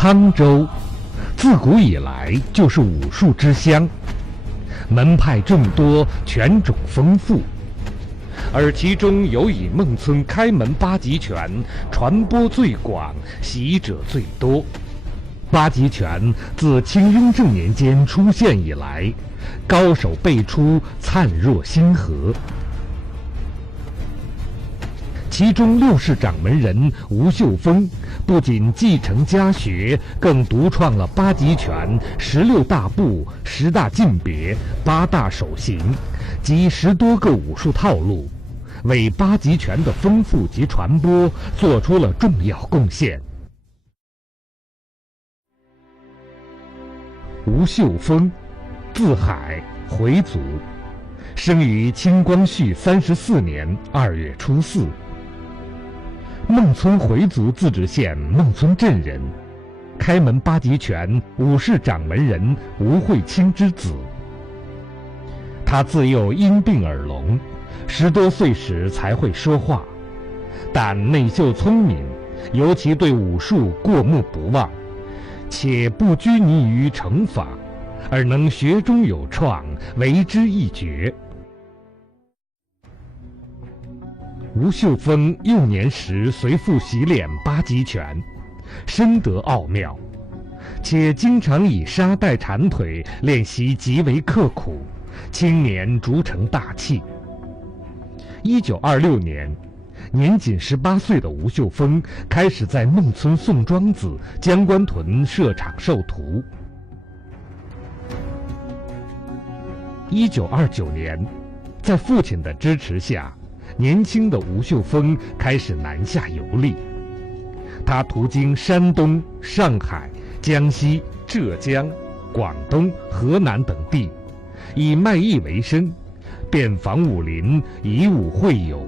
沧州自古以来就是武术之乡，门派众多，拳种丰富，而其中有以孟村开门八极拳传播最广，习者最多。八极拳自清雍正年间出现以来，高手辈出，灿若星河。其中六世掌门人吴秀峰不仅继承家学，更独创了八极拳16大步、10大进别、8大手型及10多个武术套路，为八极拳的丰富及传播做出了重要贡献。吴秀峰，字海，回族，生于清光绪34年2月初4。孟村回族自治县孟村镇人，开门八极拳武氏掌门人吴慧清之子。他自幼因病耳聋，10多岁时才会说话，但内秀聪明，尤其对武术过目不忘，且不拘泥于成法，而能学中有创，为之一绝。吴秀峰幼年时随父习练八极拳，深得奥妙，且经常以沙袋缠腿练习极为刻苦，青年逐成大器。1926年，年仅18岁的吴秀峰开始在孟村宋庄子、江关屯设场授徒。1929年，在父亲的支持下，年轻的吴秀峰开始南下游历。他途经山东、上海、江西、浙江、广东、河南等地，以卖艺为生，遍访武林，以武会友。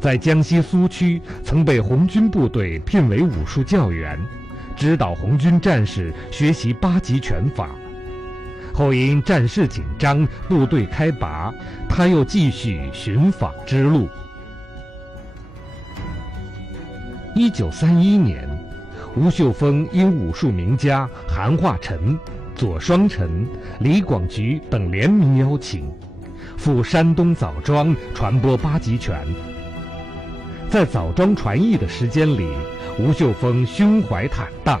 在江西苏区，曾被红军部队聘为武术教员，指导红军战士学习八极拳法。后因战事紧张，部队开拔，他又继续寻访之路。1931年，吴秀峰因武术名家韩化臣、左双臣、李广菊等联名邀请，赴山东枣庄传播八极拳。在枣庄传艺的时间里，吴秀峰胸怀坦荡，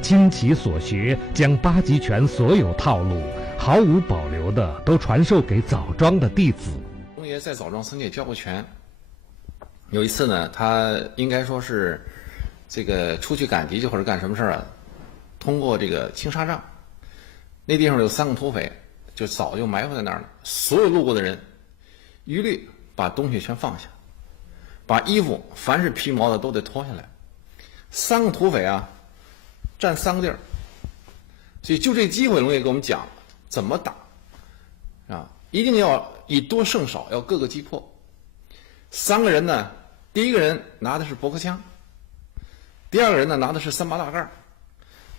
倾其所学，将八极拳所有套路毫无保留地都传授给枣庄的弟子。龙爷在枣庄曾经也教过拳。有一次呢，他应该说是这个出去赶集去或者干什么事儿啊，通过这个青纱帐，那地方有3个土匪，就早就埋伏在那儿了。所有路过的人一律把东西全放下，把衣服凡是皮毛的都得脱下来。3个土匪啊，占3个地儿，所以就这机会，龙爷给我们讲怎么打啊，一定要以多胜少，要各个击破。3个人呢，第一个人拿的是驳壳枪，第2个人呢拿的是3把大盖，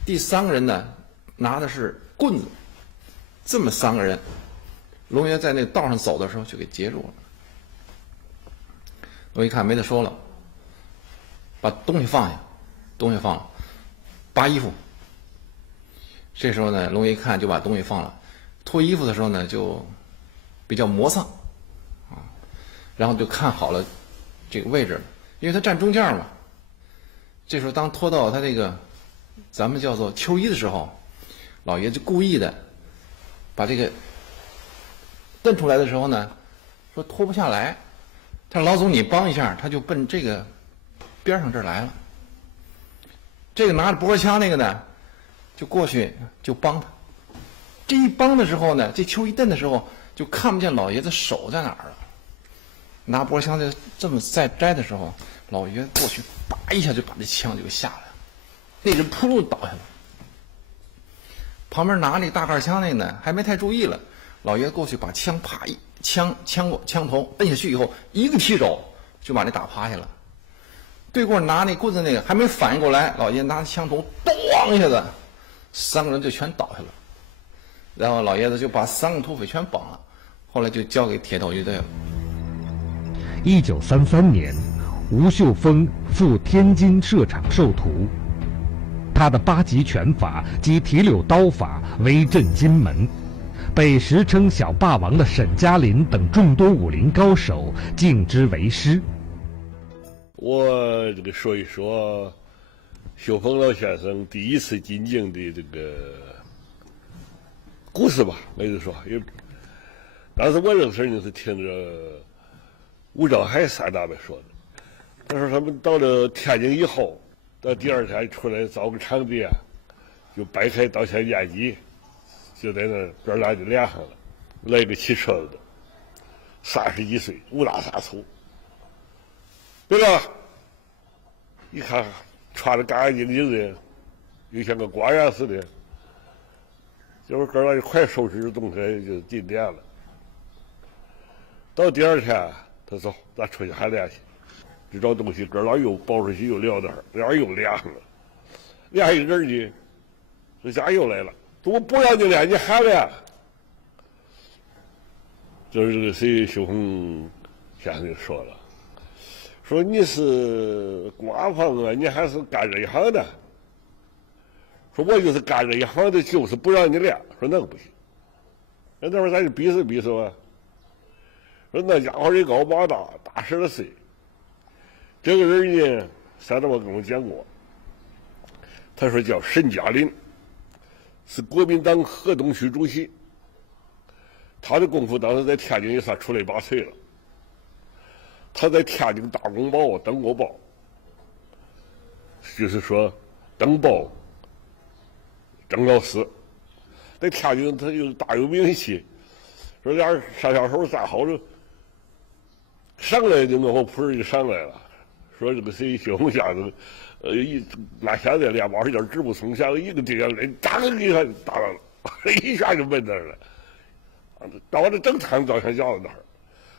第3个人呢拿的是棍子。这么3个人，龙爷在那道上走的时候就给截住了。我一看没得说了，把东西放下，东西放了，扒衣服。这时候呢，龙爷一看就把东西放了，脱衣服的时候呢就比较磨蹭啊，然后就看好了这个位置，因为他站中间嘛。这时候当脱到他这个咱们叫做秋衣的时候，老爷就故意的把这个蹬出来的时候呢，说脱不下来，他说老总你帮一下，他就奔这个边上这儿来了。这个拿着驳壳枪那个呢，就过去就帮他。这一帮的时候呢，这秋一蹬的时候就看不见老爷子手在哪儿了。拿驳壳枪这么在摘的时候，老爷过去叭一下就把这枪就给下来了，那人扑噜倒下了。旁边拿那个大盖枪那个呢，还没太注意了，老爷子过去把枪啪一枪头摁下去以后，一个踢手就把那打趴下了。对过拿那棍子那个还没反应过来，老爷拿枪头咚一下子，3个人就全倒下了。然后老爷子就把3个土匪全绑了，后来就交给铁头乐队了。1933年，吴秀峰赴天津设场授徒，他他的八极拳法及提溜刀法威震金门，被时称小霸王的沈嘉林等众多武林高手敬之为师。我这个说一说秀峰老先生第一次进京的这个故事吧，我就说，因为当时我这个事呢是听着吴兆海三大伯说的。他说他们到了天津以后，到第二天出来找个场地啊，就掰开刀枪剑戟，就在那哥俩就连上了。来个骑车子的，30几岁，五大三粗，对了，一看穿得干干净净的，又像个官员似的。结果哥俩就快收拾东西就进店了。到第二天，他说咱出去还练去。这找东西，哥俩又抱出去又聊点儿，俩人又练上了。练一阵呢，这家又来了，我不让你练，你还练？就是这个谁，秀峰先生就说了，说你是官方啊，你还是干这一行的？说我就是干这一行的，就是不让你练。说那个不行，那会儿咱就比试比试吧。说那家伙人高马大，大12岁。这个人呢，三大伯跟我讲过，他说叫沈嘉林，是国民党河东区主席。他的功夫当时在天津也算出类拔萃了。他在天津大公报登过报，就是说登报郑老师，在天津他就大有名气。说俩人上下手站好了，上来就我仆人就上来了。说这个谁秀峰先生，那现在练马叫直不松下，一个这样人，当一下就打到了，一下就闷那儿了。到这正摊照相架子那儿，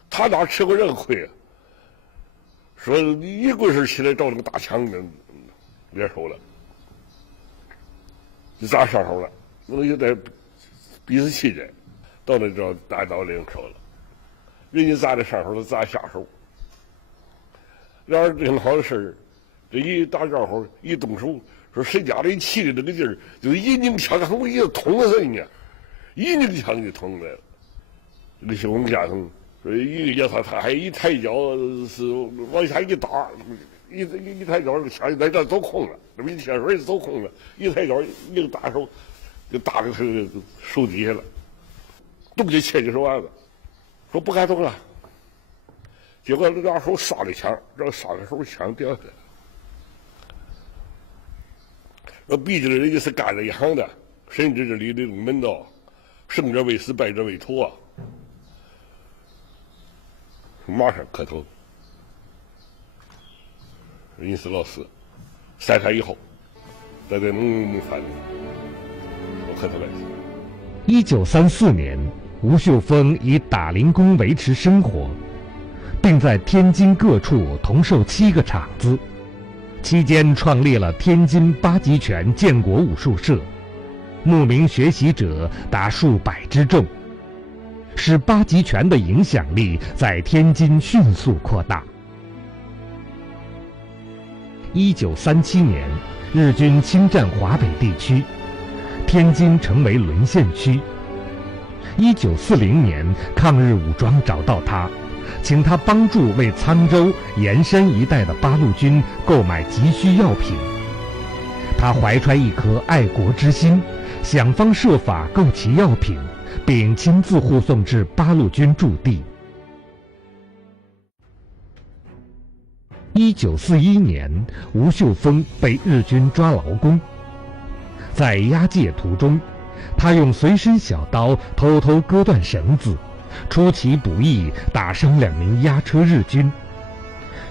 他哪吃过这个亏啊？说一棍身起来照那个大枪跟联手了，就砸上手了。那就在比试期间，到那叫单刀领手了，人家砸在上手，他砸下手。然而正好的事儿，这一打招呼，一动手，说沈嘉林气的那个劲儿，就一拧枪，看我一捅了人家，一拧枪就捅来了。这个秀峰先生说一个他还一抬脚是往下一打，一抬脚这个枪就在这走空了，这么一贴水就走空了，一抬脚一个大手就打在他手底下了，动就切就说完了，说不敢动了。结果俩手刷了枪，这刷个手枪掉下来。说毕竟人家是干这一行的，深知这里的门道，胜者为师，败者为徒啊。马上磕头，人是老师，3天以后，在蒙饭里，我磕头来。1934年，吴秀峰以打零工维持生活，并在天津各处同售7个场子，期间创立了天津八极拳建国武术社，慕名学习者达数百之众，使八极拳的影响力在天津迅速扩大。1937年，日军侵占华北地区，天津成为沦陷区。1940年，抗日武装找到他，请他帮助为沧州、盐山一带的八路军购买急需药品。他怀揣一颗爱国之心，想方设法购齐药品，并亲自护送至八路军驻地。1941年，吴秀峰被日军抓劳工，在押解途中，他用随身小刀偷偷割断绳子，出其不意打伤2名押车日军，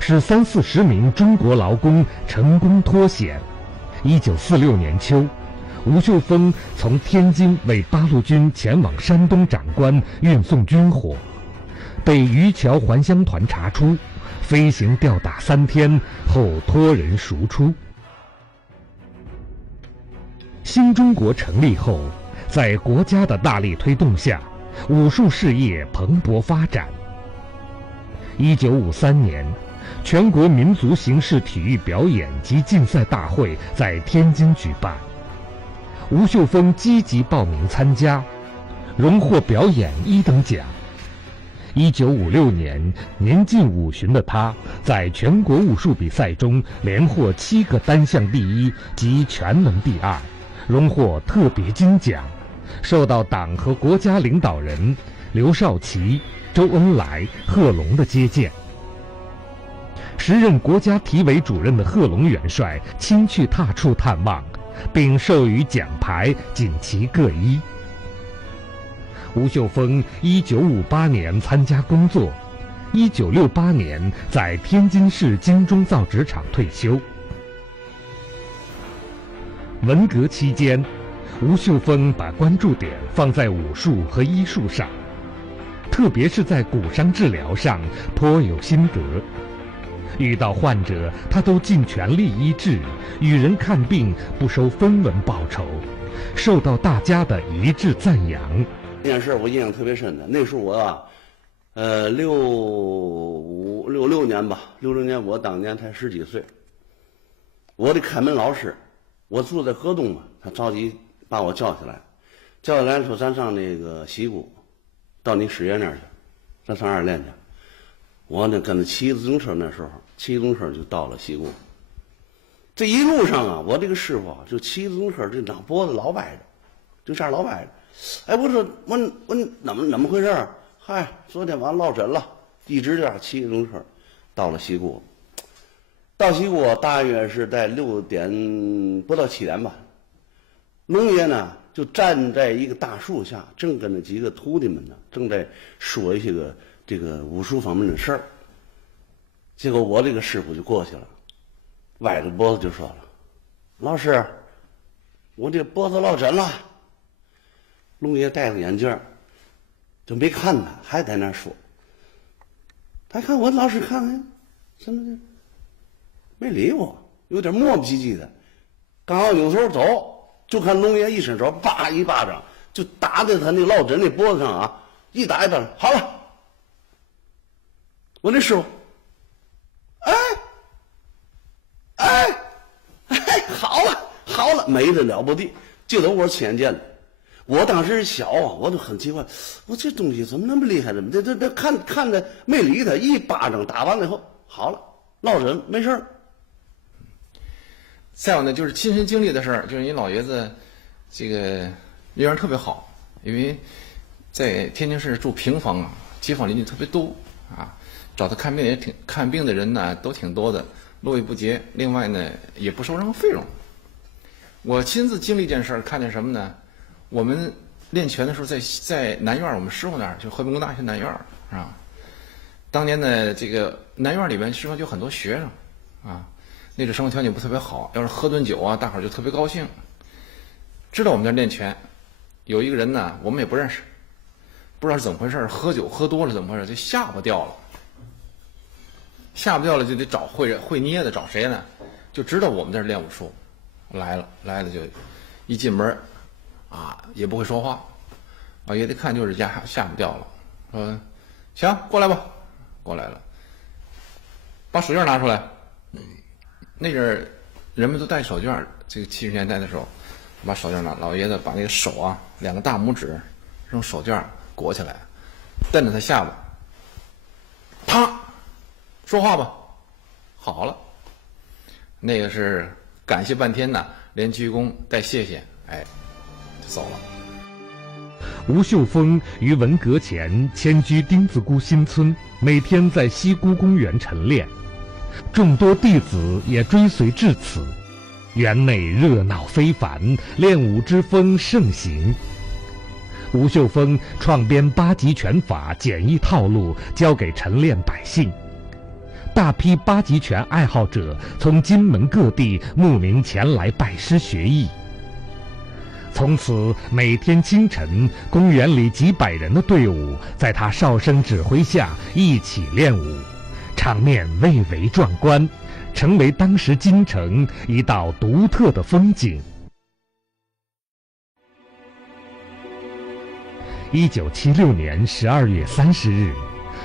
使30-40名中国劳工成功脱险。1946年秋，吴秀峰从天津为八路军前往山东长官运送军火，被渔桥还乡团查出，飞行吊打3天后托人赎出。新中国成立后，在国家的大力推动下，武术事业蓬勃发展。1953年，全国民族形式体育表演及竞赛大会在天津举办。吴秀峰积极报名参加，荣获表演1等奖。1956年，年近50的他，在全国武术比赛中连获7个单项第1及全能第2，荣获特别金奖，受到党和国家领导人刘少奇、周恩来、贺龙的接见。时任国家体委主任的贺龙元帅亲去他处探望，并授予奖牌、锦旗各1。吴秀峰1958年参加工作，1968年在天津市京中造纸厂退休。文革期间，吴秀峰把关注点放在武术和医术上，特别是在骨伤治疗上颇有心得。遇到患者，他都尽全力医治，与人看病不收分文报酬，受到大家的一致赞扬。这件事我印象特别深的，那时候我啊，66年吧，66年我当年才10几岁。我的看门老师，我住在河东嘛，他着急把我叫起来说咱上那个西固，到你师爷那儿去，咱上那儿练去。我呢跟着骑自行车，那时候骑自行车就到了西固。这一路上啊，我这个师傅啊，就骑自行车这脑脖子老歪着，就这样老歪着。哎，我说我怎么回事？嗨，昨天晚上落枕了，一直这样骑自行车，到了西固。到西固大约是在6点不到7点吧。龙爷呢就站在一个大树下，正跟着几个徒弟们呢，正在说一些这个武术方面的事儿。结果我这个师傅就过去了，歪着脖子就说了：“老师，我这脖子落枕了。”龙爷戴着眼镜，就没看他，还在那说。他看我老师看看，怎么的，没理我，有点磨磨唧唧的。刚好扭头走，就看龙爷一伸手，叭一巴掌就打在他那落枕那脖子上啊，一打一巴掌，好了。我那师傅，好了，美得了不地，就在我前见了。我当时小啊，我就很奇怪，我这东西怎么那么厉害呢？这看着没理他，一巴掌打完了以后，好了，落枕没事儿。再有呢，就是亲身经历的事儿，就是你老爷子这个人缘特别好，因为在天津市住平房啊，街坊邻居特别多啊，找他看病看病的人呢都挺多的，络绎不绝。另外呢，也不收任何费用。我亲自经历一件事儿，看见什么呢？我们练拳的时候在南院，我们师傅那儿，就和平工大学南院是吧？当年呢，这个南院里面师傅就很多学生啊，那阵生活条件不特别好，要是喝顿酒啊，大伙儿就特别高兴。知道我们在练拳，有一个人呢，我们也不认识，不知道是怎么回事，喝酒喝多了怎么回事，就下巴掉了。下巴掉了就得找会捏的，找谁呢？就知道我们在这练武术，来了就一进门啊，也不会说话，啊，也得看就是下巴掉了，说行，过来吧，过来了，把手绢拿出来。那阵儿人们都戴手绢，这个70年代的时候，把手绢拿，老爷子把那个手啊，2个大拇指用手绢裹起来，瞪着他下巴，啪，说话吧，好了。那个是感谢半天呢，连鞠躬带谢谢，哎，就走了。吴秀峰于文革前迁居丁字沽新村，每天在西沽公园晨练，众多弟子也追随至此。园内热闹非凡，练武之风盛行。吴秀峰创编8极拳法简易套路，交给晨练百姓。大批8极拳爱好者从金门各地慕名前来拜师学艺。从此，每天清晨，公园里几百人的队伍在他哨声指挥下一起练武，场面蔚为壮观，成为当时京城一道独特的风景。1976年12月30日，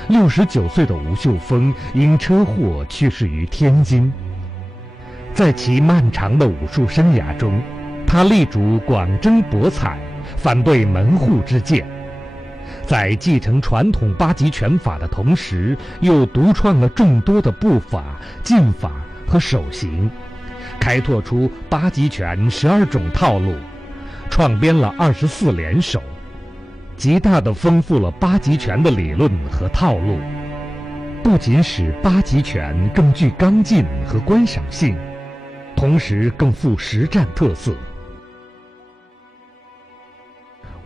69岁的吴秀峰因车祸去世于天津。在其漫长的武术生涯中，他力主广征博采，反对门户之见。在继承传统八极拳法的同时，又独创了众多的步法、劲法和手型，开拓出八极拳12种套路，创编了24连手，极大地丰富了八极拳的理论和套路，不仅使八极拳更具刚劲和观赏性，同时更富实战特色。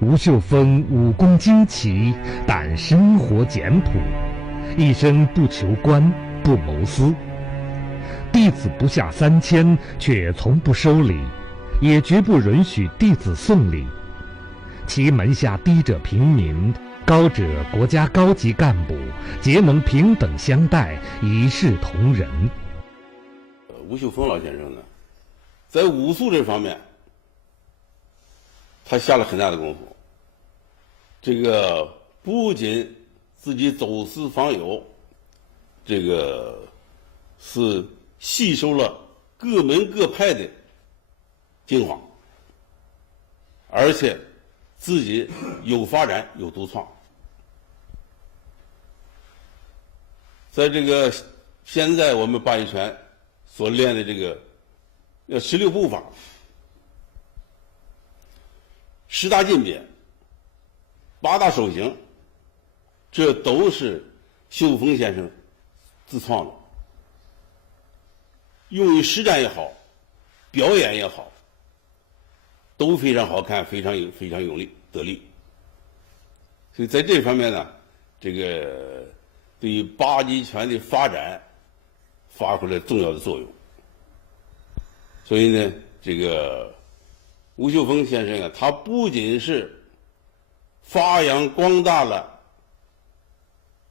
吴秀峰武功精奇，但生活简朴，一生不求官，不谋私。弟子不下3000，却从不收礼，也绝不允许弟子送礼。其门下低者平民，高者国家高级干部，皆能平等相待，一视同仁。吴秀峰老先生呢，在武术这方面，他下了很大的功夫。这个不仅自己走私访友，这个是吸收了各门各派的精华，而且自己有发展有独创。在这个现在我们八极拳所练的这个16步法、10大进别、8大手型，这都是秀峰先生自创的，用于实战也好，表演也好，都非常好看，非常有力得力。所以在这方面呢，这个对于八极拳的发展发挥了重要的作用。所以呢，这个吴秀峰先生啊，他不仅是发扬光大了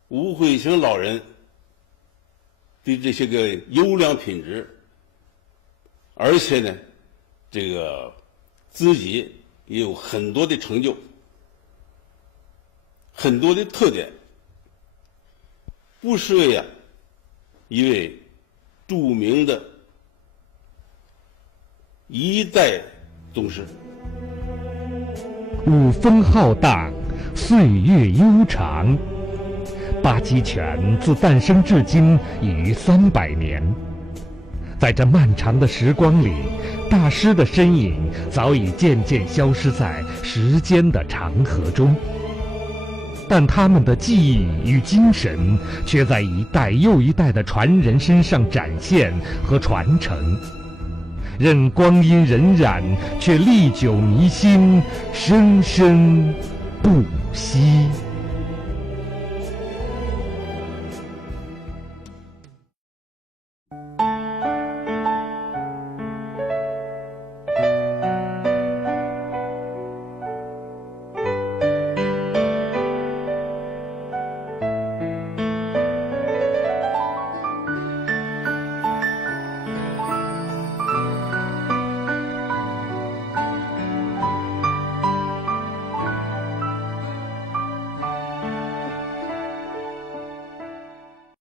吴慧清老人的这些个优良品质，而且呢，这个自己也有很多的成就，很多的特点，不失为一位著名的一代宗师。武风浩荡，岁月悠长。八极拳自诞生至今已逾300年，在这漫长的时光里，大师的身影早已渐渐消失在时间的长河中，但他们的技艺与精神却在一代又一代的传人身上展现和传承。任光阴荏苒，却历久弥新，生生不息。